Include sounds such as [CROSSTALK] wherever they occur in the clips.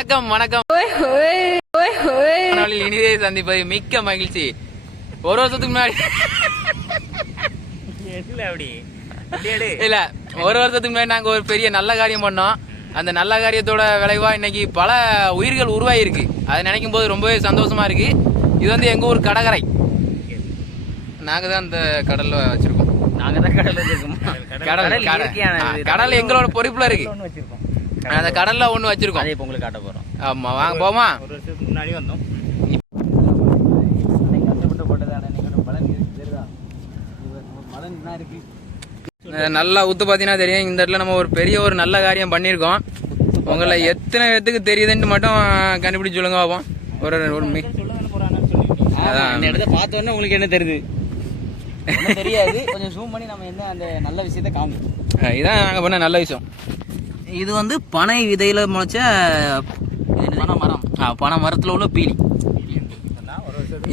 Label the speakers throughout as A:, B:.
A: வணக்கம் வணக்கம். இனிதே சந்திப்பது மிக்க மகிழ்ச்சி. ஒரு வருஷத்துக்கு முன்னாடி. இல்ல ஒரு வருஷத்துக்கு முன்னாடி நாங்க ஒரு பெரிய நல்ல காரியம் பண்ணோம். அந்த நல்ல காரியத்தோட விளைவா இன்னைக்கு பல உயிர்கள் உருவாயிருக்கு. அதை நினைக்கும் போது ரொம்பவே சந்தோஷமா இருக்கு. இது வந்து எங்க ஊர் கடற்கரை. நாங்க தான் இந்த கடல்ல வச்சிருக்கோம்.
B: நாங்க தான் கடல்ல இருக்கோம்
A: கடல்
B: கடல்
A: எங்களோட பொறுப்புல இருக்கு.
C: வச்சிருக்கோம்.
A: அந்த கடல்ல ஒண்ணு வச்சிருக்கோம்.
B: அதே இப்ப உங்களுக்கு காட்ட போறோம்.
A: ஆமா வாங்க போமா.
C: ஒரு வருஷத்துக்கு முன்னாடி வந்தோம்.
A: நல்லா உத்து பார்த்தீங்கன்னா தெரியும். இந்த இடத்துல நம்ம ஒரு பெரிய ஒரு நல்ல காரியம் பண்ணியிருக்கோம். உங்களை எத்தனை பேத்துக்கு தெரியுதுன்ட்டு மட்டும் கண்டுபிடிச்சு சொல்லுங்க பாப்போம். ஒரு ஒரு மி அதான்.
B: இடத்த பார்த்த உடனே உங்களுக்கு என்ன தெரியுது? தெரியாது. கொஞ்சம் ஜூம் பண்ணி நம்ம என்ன அந்த நல்ல விஷயத்த
A: அஹ் இதான் நாங்கள் பண்ண நல்ல விஷயம்.
B: இது வந்து பனை விதையில முளைச்ச பனை மரம். பனை மரத்துல உள்ள பீலி.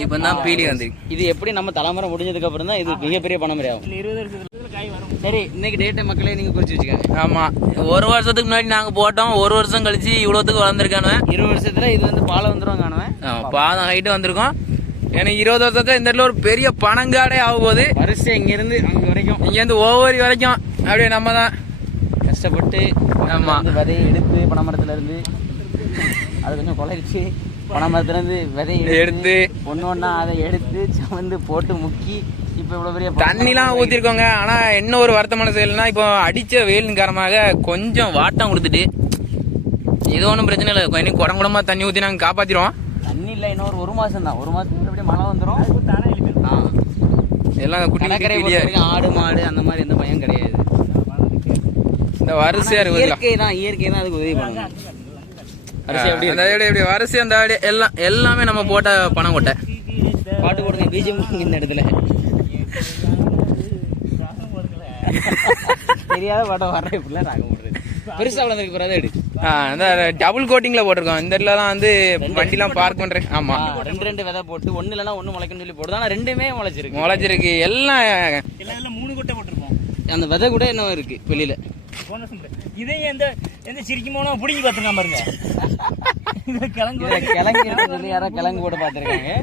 A: இப்போ தான் பீலி வந்து
B: இது எப்படி நம்ம தலைமுறை முடிஞ்சதுக்கு அப்புறம் தான் இது மிகப்பெரிய பனை மரம் ஆகும்
C: இருபது வருஷத்துல காய் வரும்.
B: சரி இன்னைக்கு டேட்டை மக்களே நீங்க குறிச்சு வச்சுக்கோங்க.
A: ஆமாம் ஒரு வருஷத்துக்கு முன்னாடி நாங்கள் போட்டோம். ஒரு வருஷம் கழிச்சு இவ்வளோத்துக்கு வளர்ந்துருக்கானுவேன்
B: இருபது வருஷத்துல இது வந்து பாலை வந்துரும் காணுவேன்
A: பாதம் ஹைட்டு வந்திருக்கோம். எனக்கு இருபது வருஷத்துல இந்த இடத்துல ஒரு பெரிய பனங்காடே ஆக போகுது.
B: வரிசை இங்க இருந்து அங்க வரைக்கும்.
A: இங்கேருந்து ஒவ்வொரு வரைக்கும். அப்படியே நம்ம தான்.
B: கஷ்டப்பட்டு
A: ஆமா.
B: அந்த விதையை எடுத்து பனை மரத்துல இருந்து அது கொஞ்சம் குலைச்சி பனை மரத்துல இருந்து விதையை
A: எடுத்து
B: ஒண்ணு ஒண்ணா அதை எடுத்து வந்து போட்டு முக்கி இப்ப இவ்வளவு பெரிய
A: தண்ணிலாம்
B: மரம்
A: ஊத்திருக்கோங்க. ஆனா என்ன ஒரு வருத்தமான செயல்னா இப்போ அடிச்ச வெயிலின் காரணமாக கொஞ்சம் வாட்டம் கொடுத்துட்டு இது ஒன்றும் பிரச்சனை இல்லை. இன்னும் குடங்குடமா தண்ணி ஊத்தி நாங்க காப்பாத்திடுவோம்.
B: தண்ணி இல்ல இன்னொரு ஒரு மாசம் தான் ஒரு மாசத்துக்கு அப்படியே மழை வந்துரும்.
C: தானே எழுப்பி
B: ஆ.
A: எல்லாம் குட்டி
B: ஆடு மாடு அந்த மாதிரி எந்த பயம் கிடையாது.
A: இந்த வரிசையா இருக்கு
B: இயற்கை தான் இயற்கை தான் அதுக்கு உதவி பண்ணும். எப்படி
A: அந்த அப்படியே அப்படியே வரிசை அந்த எல்லாம் எல்லாமே நம்ம போட்ட பணம் கொட்டை.
B: பாட்டு போடுங்க பிஜிஎம் இந்த இடத்துல. தெரியாத பாட்டம் வர்ற இப்படிலாம் ராகம் போடுறது. பெருசா வளர்ந்துருக்கு பிறகு எடு.
A: ஆ, இந்த டபுள் கோட்டிங்ல போட்டிருக்கோம். இந்த இடத்துலலாம் வந்து வண்டிலாம் பார்க் பண்றேன் ஆமா.
B: ரெண்டு ரெண்டு விதை போட்டு ஒண்ணு இல்லைன்னா ஒண்ணு முளைக்கும்னு சொல்லி போடுது. ஆனா ரெண்டுமே முளைச்சிருக்கு.
A: முளைச்சிருக்கு. எல்லாம்
C: மூணு கொட்டை போட்டிருப்போம்
B: அந்த விதை கூட என்ன இருக்கு வெளியில.
C: போன சொல்றேன் இதே எந்த எந்த சிரிக்குமோனா பிடிங்கி பார்த்துங்க பாருங்க. இது கிழங்கு
B: கிழங்கு சொல்லி யாரோ கிழங்கு போட்டு பார்த்துருக்காங்க.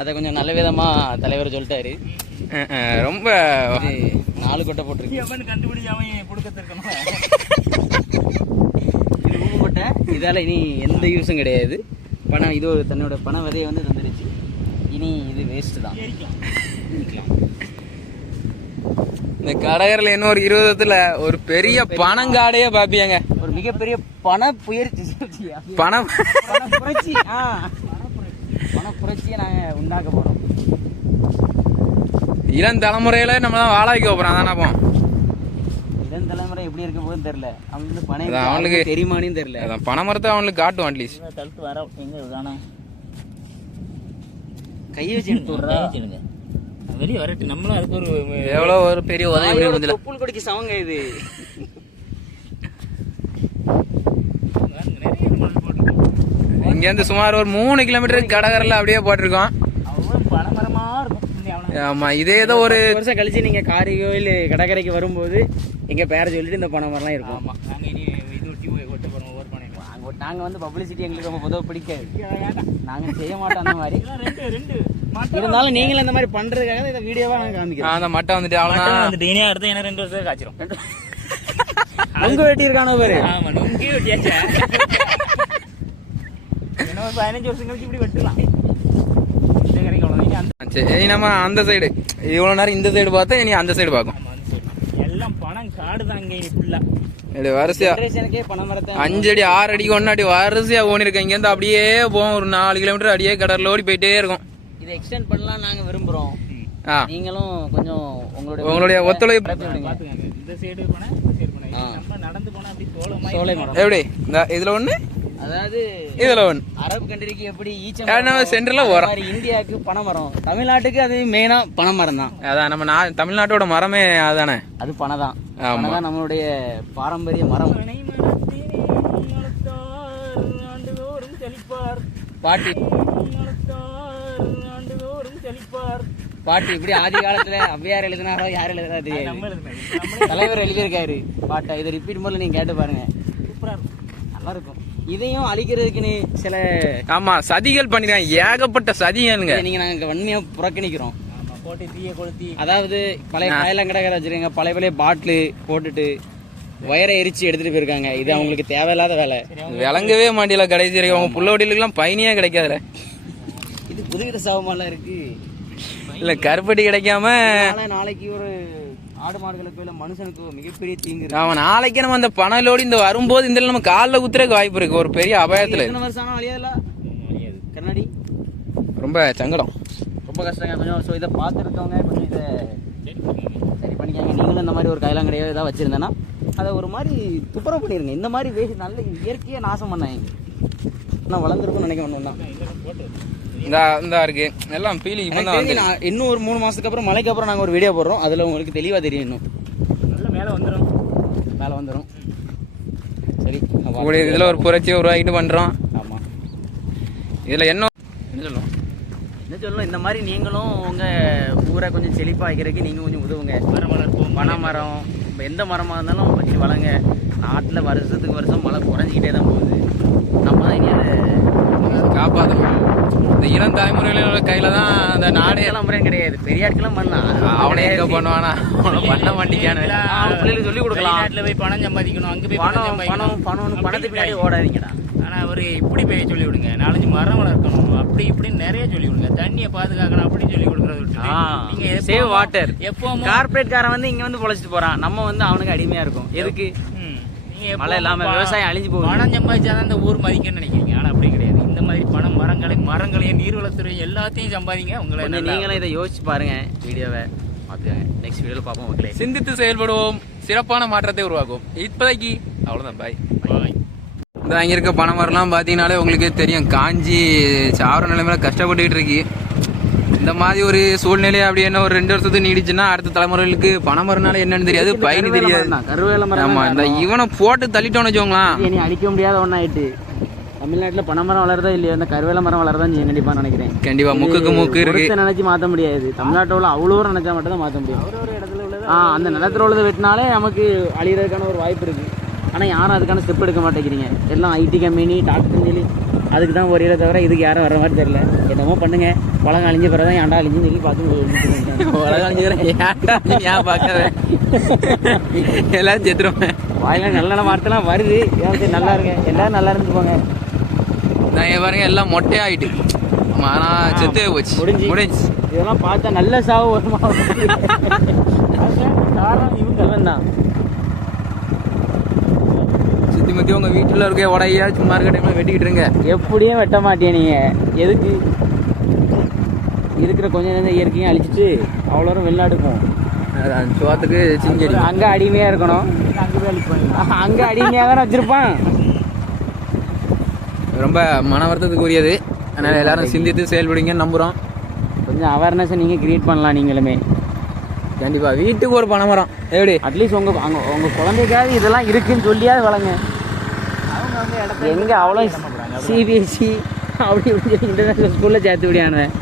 B: அதை கொஞ்சம் நல்ல விதமா தலைவர் சொல்லிட்டாரு.
A: ரொம்ப
B: நாலு கொட்டை போட்டிருக்கு.
C: கொடுக்கறது இருக்கணும்?
B: இது ஊவு கொட்டை. இதால இனி எந்த யூஸும் கிடையாது. பணம் இது ஒரு தன்னோட பண விதையை வந்து தந்துருச்சு. இனி இது வேஸ்ட் தான்.
A: இந்த கடற்கரையில் இன்னும் ஒரு இருபதுல ஒரு பெரிய பனங்காடையே பாப்பியாங்க.
B: ஒரு மிகப்பெரிய பண புயற்சி
A: பணம்
B: பண புரட்சி. ஆ. பண புரட்சியை நாங்க உண்டாக்க போறோம்.
A: இளம் தலைமுறையில நம்ம தான் வாழ வைக்க போறோம் அதான் அப்போ?
B: இளம் தலைமுறை எப்படி இருக்க போகுதுன்னு தெரியல. அவங்க வந்து பணம்
A: அவனுக்கு-
B: தெரியுமான்னு தெரியல.
A: அதான் பனை மரத்தை அவனுக்கு காட்டும் அட்லீஸ்ட்
C: தடுத்து வர எங்க தானே?
B: கையை வச்சு எடுத்து விடுறா.
C: வச்சிருங்க வெளியே வரட்டு நம்மளும் அதுக்கு ஒரு
A: எவ்வளோ ஒரு பெரிய உதவி விழுந்துல
B: தொப்புள் கொடிக்கு சமங்க இது.
A: இங்கேருந்து சுமார் ஒரு மூணு கிலோமீட்டர் கடற்கரையில் அப்படியே போட்டிருக்கோம்.
C: அவ்வளோ பணமரமா இருக்கும். இந்த அவனை
A: ஆமா இதே ஏதோ ஒரு
B: வருஷம் கழிச்சு நீங்க காரியோ இல்ல கடற்கரைக்கு வரும்போது எங்க பேரை சொல்லிட்டு இந்த பணம் வரலாம் இருக்கும்.
C: ஆமா நாங்க இனி இது ஒட்டி போய் கொட்ட போறோம் ஒவ்வொரு பணையும்
B: நாங்க நாங்க வந்து பப்ளிசிட்டி எங்களுக்கு ரொம்ப பொதுவாக பிடிக்காது. நாங்க செய்ய மாட்டோம் அந்த மாதிரி.
C: ரெண்டு ரெண்டு? மாட்டம்
B: இருந்தாலும் நீங்களும் இந்த மாதிரி பண்றதுக்காக தான் இந்த வீடியோவா நாங்க காமிக்கிறோம்.
A: அந்த மட்டை வந்துட்டு அவ்வளோதான்
C: வந்துட்டு இனி அடுத்து என்ன ரெண்டு வருஷம் காய்ச்சிரும்.
B: உங்க வெட்டி இருக்கானோ பாரு.
C: ஆமா நுங்கி வெட்டியாச்சா? என்ன ஒரு பதினஞ்சு வருஷம் கழிச்சு இப்படி வெட்டலாம். அவ்வளோ அந்த
A: சரி நம்ம அந்த சைடு இவ்வளோ நேரம் இந்த சைடு பார்த்தா இனி அந்த சைடு பார்க்கும்
C: ஆமா, அந்த side. எல்லாம் பணம் காடு தான் இங்க ஃபுல்லா
A: இப்படி வரிசையா. அஞ்சு அடி ஆறு அடிக்கு ஒன்று அடி வரிசையா ஓடி இருக்கேன் இங்கேருந்து அப்படியே போவோம். ஒரு நாலு கிலோமீட்டர் அப்படியே கடல்ல ஓடி போயிட்டே இருக்கும்.
B: இதை எக்ஸ்டெண்ட் பண்ணலாம் நாங்க விரும்புறோம்.
A: ஆ.
B: நீங்களும் கொஞ்சம் உங்களுடைய
A: உங்களுடைய ஒத்துழைப்பு.
C: இந்த சைடு போனா இந்த சைடு போனா நடந்து போனா அப்படி சோளமா
B: மரம்.
A: எப்படி? இந்த இதுல ஒண்ணு?
B: அதாவது
A: இதுல
B: அரபு கண்ட்ரிக்கு எப்படி ஈச்ச
A: அது நம்ம சென்டர்ல வரோம்.
B: இந்தியாவுக்கு பனை மரம் தமிழ்நாட்டுக்கு அது மெயினா பனை மரம் தான்
A: அதான் நம்ம நா- தமிழ்நாட்டோட மரமே அதானே?
B: அது பனை தான் தான் நம்மளுடைய பாரம்பரிய மரம். பாட்டி.
C: மலர்த்தார் ஆண்டுதோறும் செழிப்பார்
B: பாட்டி இப்படி ஆதி காலத்துல ஔவையார் எழுதினாரோ யார் எழுதுனா தெரியாது தலைவர் எழுதியிருக்காரு. பாட்டை இதை ரிப்பீட் பண்ணல நீங்க கேட்டு பாருங்க.
C: சூப்பரா இருக்கும்.
B: நல்லா இருக்கும். இதையும் அழிக்கிறதுக்குன்னு சில
A: ஆமா சதிகள் பண்ணிருக்காங்க ஏகப்பட்ட சதிகளுங்க.
B: நீங்க நாங்க வன்மையா புறக்கணிக்கிறோம்.
C: ஆமா போட்டு தீய கொளுத்தி.
B: அதாவது பழைய காயெல்லாம் கடை வச்சிருக்காங்க. பழைய பழைய பாட்டிலு போட்டுட்டு வயரை எரிச்சு எடுத்துட்டு போயிருக்காங்க. இது அவங்களுக்கு தேவையில்லாத வேலை.
A: விளங்கவே மாட்டியல கடைசி வரைக்கும். அவங்க புள்ள வட்டிகளுக்கெல்லாம் பயனியே கிடைக்காதுல.
B: இது புதுவித சாபமெல்லாம் இருக்கு.
A: இல்ல கருப்பட்டி கிடைக்காம
B: நாளைக்கு ஒரு ஆடு மாடுகளுக்கு இல்ல மனுஷனுக்கு மிகப்பெரிய தீங்கு
A: அவன் நாளைக்கு நம்ம அந்த பணலோடு இந்த வரும்போது இந்த நம்ம காலில் குத்துறதுக்கு வாய்ப்பு இருக்கு. ஒரு பெரிய அபாயத்துல.
B: எத்தனை வருஷம் ஆனா அழியாதுல
C: அழியாது.
B: கண்ணாடி?
A: ரொம்ப சங்கடம்.
B: ரொம்ப கஷ்டங்க கொஞ்சம். ஸோ இதை பார்த்துருக்கவங்க கொஞ்சம் இதை சரி பண்ணிக்காங்க. நீங்களும் இந்த மாதிரி ஒரு கைலாங்கடையோ ஏதாவது வச்சிருந்தேன்னா அதை ஒரு மாதிரி துப்புரவு பண்ணிருங்க. இந்த மாதிரி வேஸ்ட் நல்ல இயற்கையை நாசம் பண்ணாங்க நான் வளர்ந்துருக்கும்னு நினைக்க ஒன்று தான்
A: இந்த இந்த இருக்கு. எல்லாம் பீலி இப்போ தான் வந்து.
B: நான் இன்னும் ஒரு மூணு மாசத்துக்கு அப்புறம் மலைக்கு அப்புறம் நாங்கள் ஒரு வீடியோ போடுறோம். அதில் உங்களுக்கு தெளிவாக தெரியும் இன்னும்.
C: நல்லா மேல வந்துடும்
B: மேலே வந்துடும் சரி
A: ஒரு இதுல ஒரு புரட்சி உருவாக்கிட்டு பண்றோம்.
B: ஆமாம்
A: இதுல என்ன? என்ன சொல்லுவோம்
B: என்ன சொல்லணும் இந்த மாதிரி நீங்களும் உங்கள் ஊரை கொஞ்சம் செழிப்பாக வைக்கிறதுக்கு நீங்கள் கொஞ்சம் உதவுங்க.
C: மரம் வளர்ப்போம்.
B: பனை மரம் இப்போ எந்த மரமாக இருந்தாலும் வச்சு வளங்க நாட்டில் வருஷத்துக்கு வருஷம் மழை குறைஞ்சிக்கிட்டே தான் போகுது. நம்ம தான் இனி அதை
A: காப்பாற்றணும் இந்த இளம் தலைமுறைகளோட கையில தான் அந்த நாடே
B: தலைமுறையும் கிடையாது. பெரிய ஆட்களும் பண்ணலாம்
A: அவனே எங்க பண்ணுவானா? அவனை பண்ண மாட்டேங்கானு
B: பிள்ளைகளுக்கு சொல்லிக் கொடுக்கலாம்.
C: வெளிநாட்டுல போய் பணம் சம்பாதிக்கணும். அங்க போய் பணம்
B: பணம் பணம் பணத்துக்கு பின்னாடி. ஓடாதீங்கடா.
C: ஆனா அவரு இப்படி போய் சொல்லி விடுங்க நாலஞ்சு மரம் வளர்க்கணும். அப்படி இப்படின்னு நிறைய சொல்லி விடுங்க தண்ணியை பாதுகாக்கணும் அப்படின்னு சொல்லி கொடுக்கறத
B: சேவ் வாட்டர்
C: எப்பவும்
B: கார்பரேட் காரன் வந்து இங்க வந்து பொழைச்சிட்டு போறான். நம்ம வந்து அவனுக்கு அடிமையா இருக்கும். எதுக்கு? மழை
C: எப்பவும்
B: இல்லாம
C: ப-
B: விவசாயம் அழிஞ்சு போகுது.
C: பணம் சம்பாதிச்சாதான் இந்த ஊர் மதிக்கணும்னு நினைக்கிறீங்க. ஆனா அப்படி கிடையாது. இந்த மாதிரி பணம் மரங்களை மரங்களையும் நீர்வளத்துறை எல்லாத்தையும் சம்பாதிங்க. உங்களை
B: நீங்களும் இதை யோசிச்சு பாருங்க. வீடியோவை பார்த்துக்கோங்க. நெக்ஸ்ட் வீடியோல பார்ப்போம் மக்களே.
A: சிந்தித்து செயல்படுவோம். சிறப்பான மாற்றத்தை உருவாக்குவோம். இப்போதைக்கு அவ்வளவுதான். பாய். இந்த அங்கே இருக்க பனை மரம்லாம் பார்த்தீங்கனாலே உங்களுக்கு தெரியும். காஞ்சி சாவர நிலைமையில கஷ்டப்பட்டுக்கிட்டு இருக்கு. இந்த மாதிரி ஒரு சூழ்நிலை அப்படி என்ன ஒரு ரெண்டு வருஷத்துக்கு நீடிச்சுன்னா அடுத்த தலைமுறைகளுக்கு பனை மரம்னால என்னன்னு தெரியாது பயனு தெரியாது.
B: கருவேல மரம்
A: ஆமா இந்த இவனை போட்டு தள்ளிட்டோம்னு வச்சுக்கோங்களேன்.
B: இனி அழிக்க முடியாத ஒன்றாயிட்டு தமிழ்நாட்டுல பனை மரம் வளருதா இல்லையா இந்த கருவேல மரம் வளருதான் செய்யும் கண்டிப்பா நினைக்கிறேன்.
A: கண்டிப்பா முக்குக்கு மூக்கு இருக்கு.
B: நினைச்சு மாத்த முடியாது. தமிழ்நாட்டில் உள்ள அவ்வளோ நினைச்சா மட்டும் தான் மாத்த முடியும்.
C: ஒரு இடத்துல உள்ளது?
B: ஆ அந்த நிலத்துல உள்ளதை வெட்டினாலே நமக்கு அழியறதுக்கான ஒரு வாய்ப்பு இருக்கு. ஆனா யாரும் அதுக்கான ஸ்டெப் எடுக்க மாட்டேங்கிறீங்க. எல்லாம் ஐடி கம்பெனி டாக்டர்னு சொல்லி அதுக்கு தான் ஒரே தவிர இதுக்கு யாரும் வர மாதிரி தெரியல. என்னமோ பண்ணுங்க. பழம் அழிஞ்ச பிறகு தான் ஏன்டா அழிஞ்சுன்னு சொல்லி பார்த்து
A: உலகம் [LAUGHS] நீ ஏன் பார்க்காத? [LAUGHS] எல்லாரும் செத்துருவேன்
B: வாயில நல்ல நல்ல வார்த்தைலாம் வருது. சரி நல்லா இருங்க? எல்லாரும் நல்லா இருந்து போங்க.
A: நான் பாருங்க எல்லாம் மொட்டையாயிட்டு. ஆனா செத்தே போச்சு.
B: முடிஞ்சு.
A: முடிஞ்சு.
B: இதெல்லாம் பார்த்தா நல்ல சாவு வருமா? [LAUGHS] காரணம் இவங்க தான்.
A: சுத்தி முத்தி உங்க வீட்டுல இருக்க உடையா சும்மா இருக்க டைம்ல வெட்டிக்கிட்டு இருங்க.
B: எப்படியும் வெட்ட மாட்டியா நீங்க எதுக்கு? இருக்கிற கொஞ்ச நேரம் இயற்கையும் அழிச்சிட்டு அவ்வளோ தூரம் வெளிநாடு போகும்
A: அதான் சோத்துக்கு சிங்கடி
B: அங்க அடிமையா இருக்கணும். அங்க அடிமையா தானே வச்சிருப்பான்.
A: ரொம்ப மன வருத்தத்துக்குரியது. அதனால எல்லாரும் சிந்தித்து செயல்படுங்கன்னு நம்புறோம்.
B: கொஞ்சம் அவேர்னஸ் நீங்க கிரியேட் பண்ணலாம் நீங்களுமே.
A: கண்டிப்பா. வீட்டுக்கு ஒரு பனை மரம் எப்படி
B: அட்லீஸ்ட் உங்க அங்க உங்க குழந்தைக்காவது இதெல்லாம் இருக்குன்னு சொல்லியாவது வளங்க எங்க அவ்வளோ சிபிஎஸ்சி அப்படி இப்படி இன்டர்நேஷனல் ஸ்கூல்ல சேர்த்து விடியானுவேன்